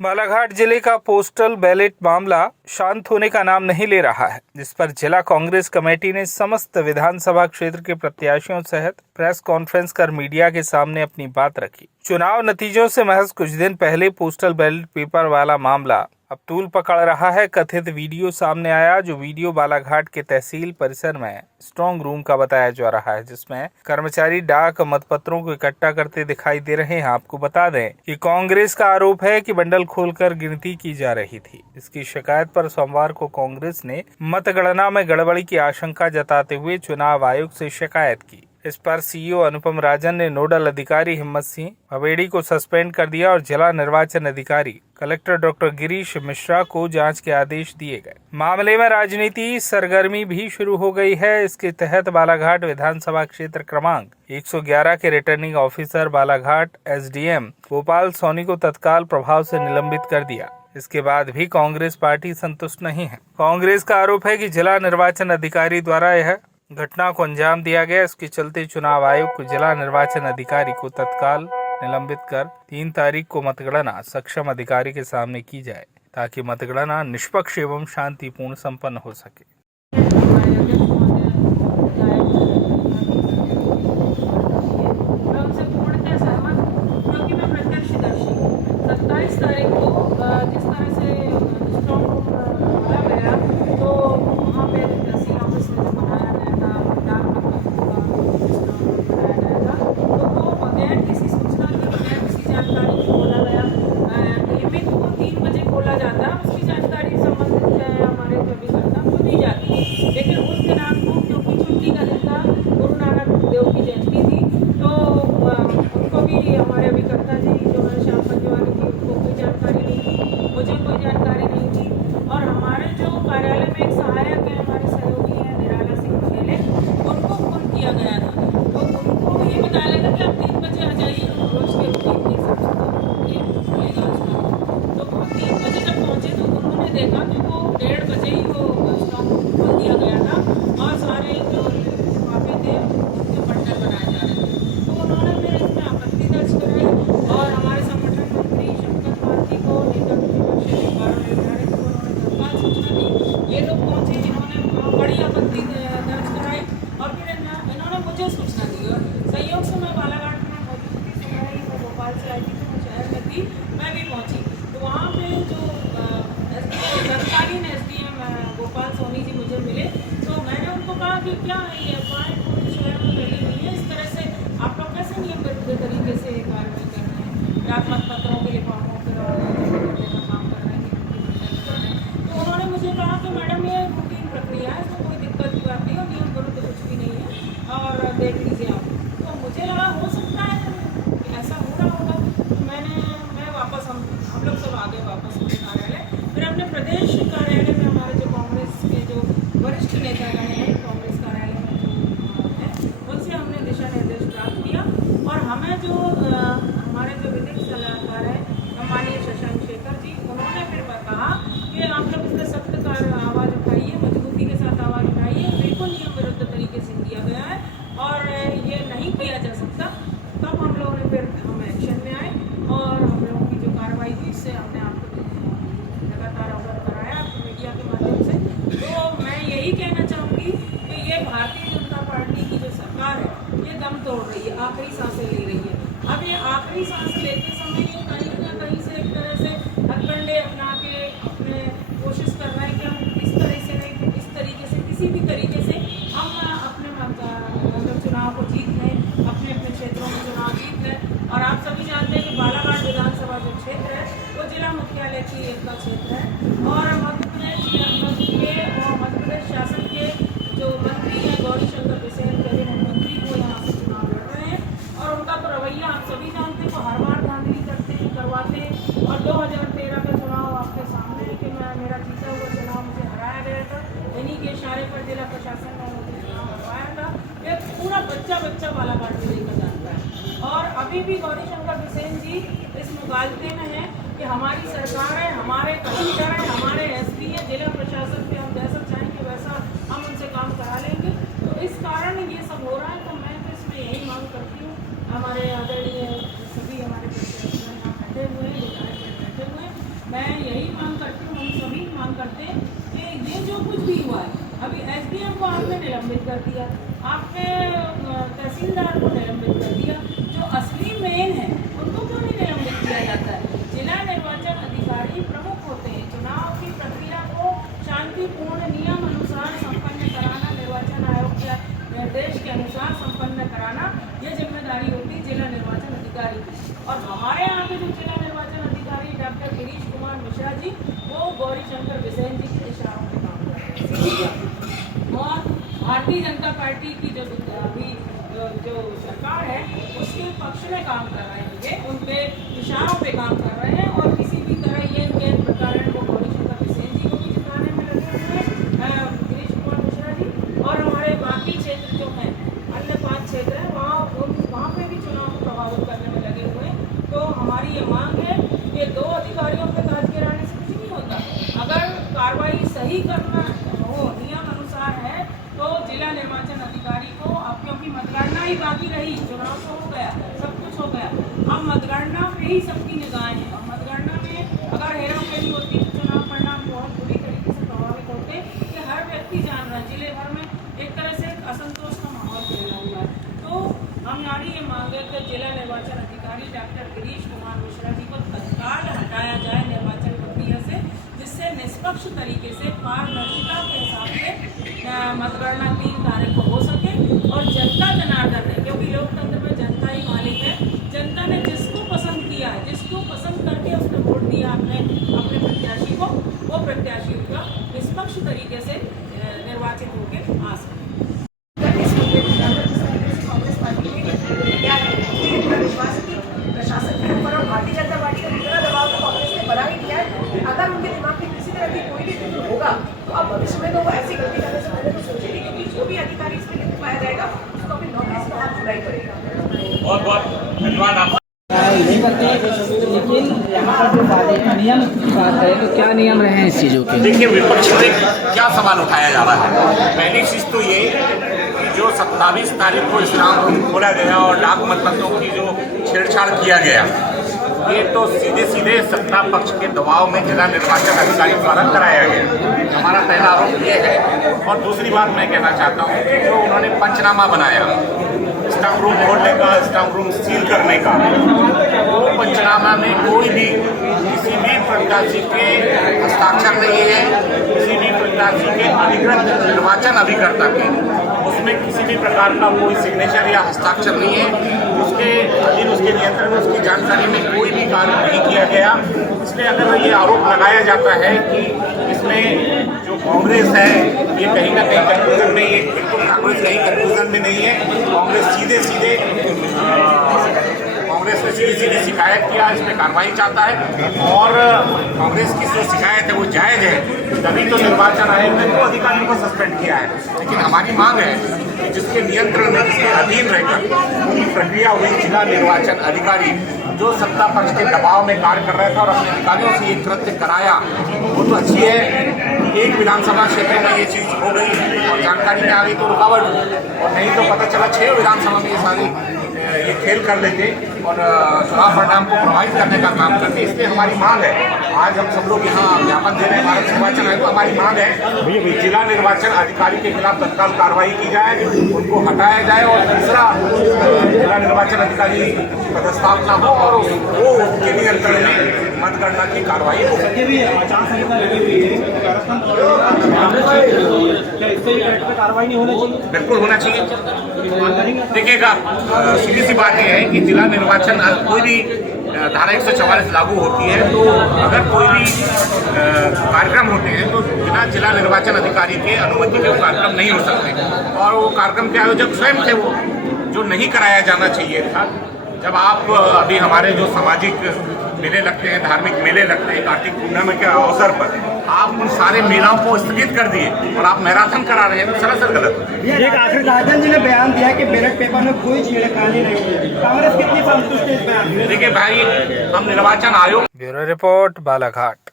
बालाघाट जिले का postal ballot मामला शांत होने का नाम नहीं ले रहा है, जिस पर जिला कांग्रेस कमेटी ने समस्त विधानसभा क्षेत्र के प्रत्याशियों सहित प्रेस कॉन्फ्रेंस कर मीडिया के सामने अपनी बात रखी। चुनाव नतीजों से महज कुछ दिन पहले पोस्टल बैलेट पेपर वाला मामला अब तूल पकड़ रहा है। कथित वीडियो सामने आया, जो वीडियो बालाघाट के तहसील परिसर में स्ट्रांग रूम का बताया जा रहा है, जिसमें कर्मचारी डाक मतपत्रों को इकट्ठा करते दिखाई दे रहे हैं। आपको बता दें कि कांग्रेस का आरोप है कि बंडल खोलकर गिनती की जा रही थी। इसकी शिकायत पर सोमवार को कांग्रेस ने मतगणना में गड़बड़ी की आशंका जताते हुए चुनाव आयोग से शिकायत की। इस पर सीईओ अनुपम राजन ने नोडल अधिकारी हिम्मत सिंह भवेड़ी को सस्पेंड कर दिया और जिला निर्वाचन अधिकारी कलेक्टर डॉक्टर गिरीश मिश्रा को जांच के आदेश दिए गए। मामले में राजनीति सरगर्मी भी शुरू हो गई है। इसके तहत बालाघाट विधानसभा क्षेत्र क्रमांक 111 के returning officer Balaghat SDM Gopal Soni को तत्काल प्रभाव से निलंबित कर दिया। इसके बाद भी कांग्रेस पार्टी संतुष्ट नहीं है। कांग्रेस का आरोप है कि जिला निर्वाचन अधिकारी द्वारा यह घटना को अंजाम दिया गया। इसके चलते चुनाव आयोग को जिला निर्वाचन अधिकारी को तत्काल निलंबित कर 3 तारीख को मतगणना सक्षम अधिकारी के सामने की जाए, ताकि मतगणना निष्पक्ष एवं शांतिपूर्ण संपन्न हो सके। लेकिन उस दिनांक को क्योंकि छुट्टी का दिन था, गुरु नानक देव की जयंती थी, तो उनको भी हमारे अभिकर्ता जी जो है श्याम पंजवानी जी, उनको कोई जानकारी नहीं थी, मुझे कोई जानकारी नहीं थी। और हमारे जो कार्यालय में एक सहायक है, हमारे सहयोगी हैं निराला सिंह बघेले, उनको फोन किया गया था। तो उनको ये बताया गया कि आप 3 बजे आ जाइए, रोज के रूटीन के हिसाब से चलेगा। तो वो 3 बजे जब पहुँचे तो उन्होंने देखा कि वो 1:30 बजे ही वो खोल दिया गया था और सारे जो लिफाफे थे उनके बंडल बनाए जा रहे थे। तो उन्होंने फिर इसमें आपत्ति दर्ज कराई और हमारे संगठन मंत्री शंकर पाल जी को लेकर उन्होंने तत्काल सूचना दी। ये लोग पहुंचे, इन्होंने बड़ी आपत्ति दर्ज कराई और फिर इन्होंने मुझे सूचना दी। और संयोग से मैं बालाघाट में मौजूद थी, सुना ही मैं भोपाल से आई थी, तो मैं शहर में थी, मैं भी पहुँची। तो वहाँ पे जो तत्कालीन एसडीएम गोपाल सोनी जी मुझे मिले, तो मैंने उनको कहा कि क्या है ये अफवाहें पूरे शहर में फैली हुई है, इस तरह से आप लोग कैसे नियम विरुद्ध तरीके से कार्रवाई कर रहे हैं, डाक मतपत्रों के लिफाफों पर काम कर रहे हैं। तो उन्होंने मुझे कहा कि मैडम ये रूटीन प्रक्रिया है, इसमें कोई दिक्कत की बात नहीं और नियम विरुद्ध कुछ भी नहीं है और देख लीजिए आप। तो मुझे लगा हो सकता है कि ऐसा हो रहा होगा। तो मैं वापस हम लोग सब आगे वापस अपने कार्यालय, फिर अपने प्रदेश कार्यालय में हमारे जो कांग्रेस के जो वरिष्ठ नेता रहे हैं कांग्रेस कार्यालय में जो है, उनसे हमने दिशा निर्देश प्राप्त किया और हमें जो हमारे जो विधिक सलाहकार हैं माननीय शशांक शेखर जी, उन्होंने फिर कहा कि आप लोग इसमें सख्त आवाज़ उठाइए, मजबूती के साथ आवाज़ उठाइए, बिल्कुल नियम विरुद्ध तरीके से किया गया है और ये नहीं किया जा सकता। तब हम लोगों ने फिर हम एक्शन में आए और हम लोगों की जो कार्रवाई हुई इससे हमने आपको लगातार अवगत कराया मीडिया के माध्यम से। तो मैं यही कहना चाहूँगी कि ये भारतीय जनता पार्टी की जो सरकार है, ये दम तोड़ रही है, आखिरी सांसें ले रही है। अब ये आखिरी सांस लेते समय ये कहीं ना कहीं से एक तरह से हथकंडे अपना के अपने कोशिश कर रहे हैं कि हम इस तरह से नहीं, इस तरीके से किसी भी तरीके से हम अपने चुनाव को जीत लें, अपने अपने क्षेत्रों में चुनाव जीत लें। और आप सभी जानते हैं कि बालाघाट विधानसभा जो क्षेत्र है वो जिला मुख्यालय की एक का क्षेत्र है और मध्य प्रदेश शासन के जो मंत्री हैं गौरी शंकर बिसेन, कैबिनेट मंत्री, वो यहाँ से चुनाव लड़ रहे हैं और उनका तो रवैया आप सभी जानते हैं, वो हर बार धांधली करते हैं, करवाते हैं। और 2013 का चुनाव आपके सामने है कि मेरा जीता हुआ चुनाव मुझे हराया गया था, इन्हीं के इशारे पर जिला प्रशासन ने मुझे चुनाव हरवाया था। ये पूरा बच्चा बालाघाट जिले का जानता है और अभी भी गौरी शंकर बिसेन जी इस मुगालते में है कि हमारी सरकार है, हमारे कमिश्नर हैं, हमारे एसपी है, जिला प्रशासन पे हम जैसा चाहेंगे वैसा हम उनसे काम करा लेंगे। तो इस कारण ये सब हो रहा है। तो मैं तो इसमें यही मांग करती हूँ हमारे आदरणीय सभी कर दिया, आपने तहसीलदार को निलंबित कर दिया। जो असली मेन है उनको क्यों नहीं निलंबित किया जाता है? जिला निर्वाचन अधिकारी प्रमुख होते हैं। चुनाव की प्रक्रिया को शांतिपूर्ण नियम अनुसार संपन्न कराना, निर्वाचन आयोग के निर्देश के अनुसार संपन्न कराना, ये जिम्मेदारी होती है जिला निर्वाचन अधिकारी की। और हमारे यहाँ के जो जिला निर्वाचन अधिकारी डॉक्टर गिरीश कुमार मिश्रा जी, वो गौरी शंकर बिसेन जी के इशारों में काम कर रहे हैं। और भारतीय जनता पार्टी की जो अभी जो सरकार है उसके पक्ष में काम कर रहे हैं, ये उनके इशारों पे काम कर रहे हैं। और किसी भी तरह ये इनके प्रकरण को गौरी शंकर बिसेन जी को भी जिताने में लगे हुए हैं, गिरीश कुमार मिश्रा जी। और हमारे बाकी क्षेत्र जो हैं, अन्य 5 क्षेत्र हैं, वहाँ पे भी चुनाव को प्रभावित करने में लगे हुए हैं। तो हमारी ये मांग है कि 2 अधिकारियों पे ताज गिराने से कुछ नहीं होता। अगर कार्रवाई सही करना हो, नियम अनुसार है, तो जिला निर्वाचन अधिकारी को, अब क्योंकि मतगणना ही बाकी रही, चुनाव तो हो गया, सब कुछ हो गया, अब मतगणना पे ही सबकी निगाहें हैं। अब मतगणना में अगर हेराफेरी होती तो चुनाव परिणाम बहुत बुरी तरीके से प्रभावित होते। कि हर व्यक्ति जान रहा है जिले भर में एक तरह से असंतोष का माहौल फैला हुआ है। तो हमारी ये मांग है कि जिला निर्वाचन अधिकारी डॉक्टर गिरीश कुमार मिश्रा जी को तत्काल हटाया जाए निर्वाचन प्रक्रिया से, जिससे निष्पक्ष तरीके से पारदर्शिता के हिसाब से मतगणना 3 तारीख को हो सके। और जनता जनार्दन है, क्योंकि लोकतंत्र में जनता ही मालिक है, जनता ने जिसको पसंद किया है, जिसको पसंद करके उसने वोट दिया अपने प्रत्याशी को, वो प्रत्याशी का निष्पक्ष तरीके से निर्वाचित होकर आ सके। प्रशासन के ऊपर और भारतीय जनता पार्टी का इतना दबाव तो कांग्रेस ने बना ही दिया है। अगर उनके दिमाग में किसी तरह की कोई भी फिक्र होगा तो अब भविष्य में तो वो ऐसी गलती करने से पहले तो सोचेगी, क्योंकि जो भी अधिकारी इसमें लिख पाया जाएगा उसको अपनी नौकरी से हाथ धुला ही पड़ेगा। बहुत बहुत धन्यवाद आपका। नहीं करते, लेकिन यहाँ पर जो बात है, नियम की बात है, तो क्या नियम रहे हैं इस चीज़ों के? देखिए, विपक्ष से क्या सवाल उठाया जा रहा है। पहली चीज़ तो ये कि जो 27 तारीख को स्ट्रांग रूम खोला गया और डाक मतपत्रों की जो छेड़छाड़ किया गया, ये तो सीधे सीधे सत्ता पक्ष के दबाव में जिला निर्वाचन अधिकारी द्वारा कराया गया। हमारा पहला आरोप ये है। और दूसरी बात मैं कहना चाहता हूँ कि जो उन्होंने पंचनामा बनाया स्ट्रांग रूम खोलने का, स्ट्रांग रूम सील करने का, वो पंचनामा में कोई भी किसी भी प्रत्याशी के हस्ताक्षर नहीं है, किसी भी प्रत्याशी के अधिकृत निर्वाचन अभिकर्ता के उसमें किसी भी प्रकार का कोई सिग्नेचर या हस्ताक्षर नहीं है। उसके अधीन, उसके नियंत्रण में, उसकी जानकारी में कोई भी कार्य नहीं किया गया। इसलिए अगर ये आरोप लगाया जाता है कि इसमें जो कांग्रेस है ये कहीं ना कहीं कंफ्यूजन में, ये बिल्कुल कांग्रेस कहीं कंफ्यूजन में नहीं है। कांग्रेस ने सीधे सीधे शिकायत किया, इस पर कार्रवाई चाहता है। और कांग्रेस की जो शिकायत है वो जायज़ है, तभी तो निर्वाचन आयोग ने 2 अधिकारियों को सस्पेंड किया है। लेकिन हमारी मांग है कि जिसके नियंत्रण में, जिसके अधीन रहकर पूरी प्रक्रिया हुई, जिला निर्वाचन अधिकारी जो सत्ता पक्ष के दबाव में कार्य कर रहा था और अपने अधिकारियों से ये कृत्य कराया, वो तो अच्छी है। एक विधानसभा क्षेत्र में ये चीज़ हो गई और जानकारी में आ गई तो रुकावट हुई, और नहीं तो पता चला 6 विधानसभा में ये सारी ये खेल कर लेते और चुनाव परिणाम को प्रभावित करने का काम करते। इसलिए हमारी मांग है, आज हम सब लोग यहाँ ज्ञापन दे रहे हैं भारत निर्वाचन आयोग को। हमारी मांग है जिला निर्वाचन अधिकारी के खिलाफ तत्काल कार्रवाई की जाए, उनको हटाया जाए और दूसरा जिला निर्वाचन अधिकारी पदस्थापना हो और वो उनके नियंत्रण में मतगणना की कार्रवाई हो। कार्रवाई नहीं होना चाहिए? बिल्कुल होना चाहिए। देखिएगा, सीधी सी बात यह है कि जिला निर्वाचन कोई भी धारा 144 लागू होती है, तो अगर कोई भी कार्यक्रम होते हैं तो बिना जिला निर्वाचन अधिकारी के अनुमति के वो कार्यक्रम नहीं हो सकते। और वो कार्यक्रम के आयोजक स्वयं थे, वो जो नहीं कराया जाना चाहिए था। जब आप अभी हमारे जो सामाजिक मेले लगते हैं, धार्मिक मेले लगते हैं, कार्तिक पूर्णिमा के अवसर पर आप उन सारे मेलाओं को स्थगित कर दिए और आप मैराथन करा रहे हैं, तो सरासर गलत है। एक आखिर राजन जी ने बयान दिया कि बैलेट पेपर में कोई छेड़खानी नहीं है, कांग्रेस कितनी संतुष्ट है इस बयान से? देखिए भाई, हम निर्वाचन आयोग। Bureau report, Balaghat.